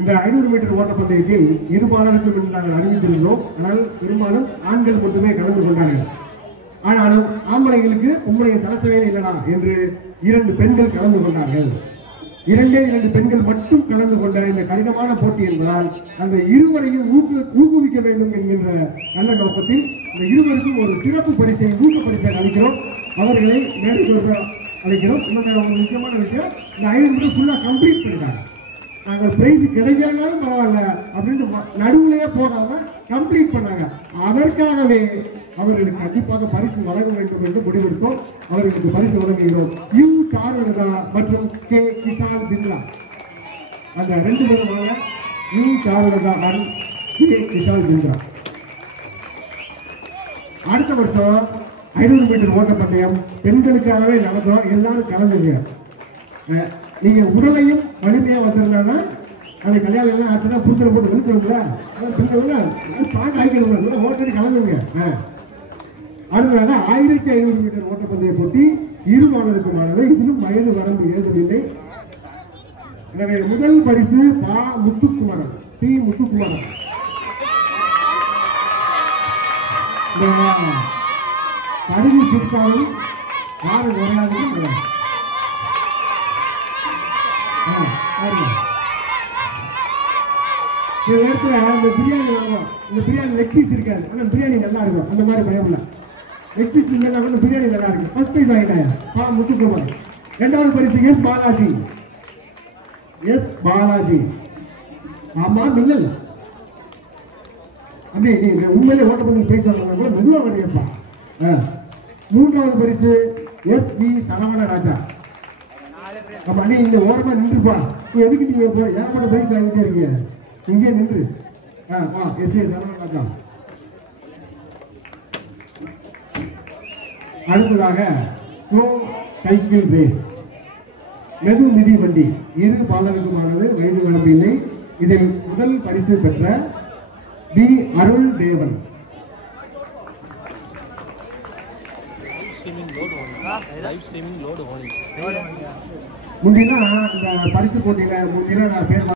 இந்த 500 மீட்டர் ஓட்டப்பந்தயத்தில் இருபாலருக்கும் நாங்கள் அறிவித்திருந்தோம். ஆனால் பெரும்பாலும் ஆண்கள் மட்டுமே கலந்து கொண்டார்கள். ஆனாலும் ஆம்பளைங்களுக்கு உங்களுடைய சலசவையில் இல்லைனா என்று 2 பெண்கள் கலந்து கொண்டார்கள். 2 பெண்கள் மட்டும் கலந்து கொண்ட இந்த கடினமான போட்டி என்பதால் அந்த இருவரையும் ஊக்குவிக்க வேண்டும் என்கின்ற நல்ல நோக்கத்தில் இந்த இருவருக்கும் ஒரு சிறப்பு பரிசை ஊக்க பரிசை அளிக்கிறோம். அவர்களை மேலும் அளிக்கிறோம். இன்னொரு முக்கியமான விஷயம், இந்த 500 மீட்டர் ஃபுல்லா கம்ப்ளீட் பண்ணிட்டாங்க. நாங்கள் பிரைஸ் கிடைக்கலனாலும் பரவாயில்ல அப்படின்னு நடுவுலையே போகாம கம்ப்ளீட் பண்ணாங்க. அதற்காகவே அவர்களுக்கு கண்டிப்பாக பரிசு வழங்க வேண்டும் என்று முடிவெடுத்தோம். அவர்களுக்கு பரிசு வழங்குகிறோம். யூ சாருலதா மற்றும் கே கிஷான் பின்லா, அந்த 2 பேரும் வாங்க. யூ சாருலதா மற்றும் கே கிஷான் பின்லா. அடுத்த வருஷம் 500 மீட்டர் ஓட்டப்பந்தயம் பெண்களுக்காகவே நடந்தோம். எல்லாரும் கலந்துங்க. நீங்க உடலையும் வலிமையா வச்சிருந்தாங்கன்னா அந்த கல்யாணம் எல்லாம் ஆச்சுன்னா புதுசில் போட்டு வெளிப்படுங்கள பெண்கள் ஸ்ட்ராங் ஆகிக்கணும். ஓட்டடி கலந்துங்க. அடுத்ததாக 1500 மீட்டர் ஓட்டப்பந்தய போட்டி இருபாலருக்குமானது. இதிலும் வயது வரம்பு ஏதுமில்லை. எனவே முதல் பரிசு பா முத்துக்குமரன், சி முத்துக்குமரன். கருவி சுட்டாலும் யாரு வராது. இந்த நேரத்தில் இந்த பிரியாணி வாங்குவோம். இந்த பிரியாணி லெக் பீஸ் இருக்காது, ஆனால் பிரியாணி நல்லா இருக்கும். அந்த மாதிரி பயம் இல்லை. லெக் பீஸ் இல்லைன்னா கூட பிரியாணி நல்லா இருக்கு. ஃபர்ஸ்ட் பிரைஸ் வாங்கிட்டாங்க பா முத்துக்குமரன். 2வது பரிசு எஸ் பாலாஜி. எஸ் பாலாஜி. ஆமா மின்னல் அப்படி நீ உண்மையிலே ஓட்டப்பந்தயம் பேசுவாங்க கூட மெதுவாக வரையப்பா. 3வது பரிசு எஸ் வி சரவணராஜா. அப்ப நீ இந்த ஓரமா நின்றுப்பா. நீ எதுக்கு நீங்க ஏகப்பட்ட பரிசு வாங்கிட்டே இருக்கீங்க, இங்கே நின்று. S V Saravanaraja. அடுத்ததாக ஸ்லோ சைக்கிள் ரேஸ், மெது மிதி வண்டி, இரு பாலருக்குமானது. வயது வரம்பு இல்லை. இதில் முதல் பரிசு பெற்ற பி அருள் தேவன். முந்தினா இந்த பரிசு போட்டியில முந்தினா நான் பேர்